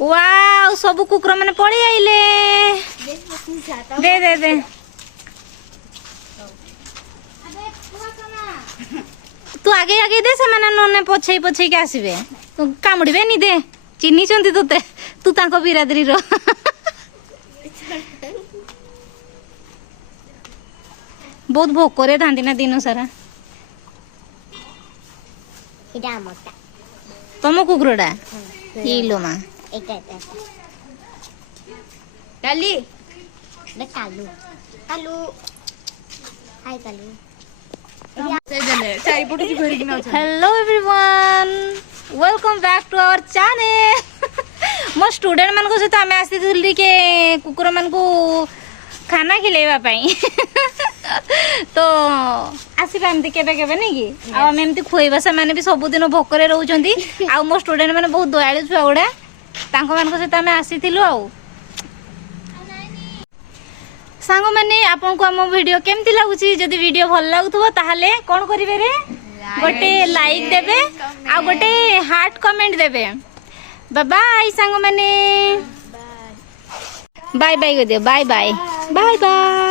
wow सब कुकुर मैंने पड़ी आइले दे दे दे तू आगे आगे दे से माने नने पछई पछई के आसीबे तू कामुड़बे नी दे चिन्नी चंती तोते तू तांको बिरादरी रो बहुत भोक करे थांती ना दिन सारा तुम कुकुरडा इलो मा डाली hello everyone welcome back to our channel मो स्टूडेंट मान सहित आम आसी के कुकुर मान को खाना खिलेवा पाई तो आसपा एमती केबे केबे नहीं कि आम एमती खुएबा से माने भी सबुदिन भोकरे रोचंती आ मो स्टूडेंट माने बहुत दयालु छुआ गुड़ा तांको मान सहित आम आसीथिलु आ सांग मैंने आपन को हम वीडियो केमती लागुची जदि वीडियो भल लागुथबो ताहाले कोन करिवे रे गोटे लाइक देबे आ गोटे हार्ट कमेंट देबे बाय बाय सांग मैंने बाय बाय गो दियो बाय बाय बाय बाय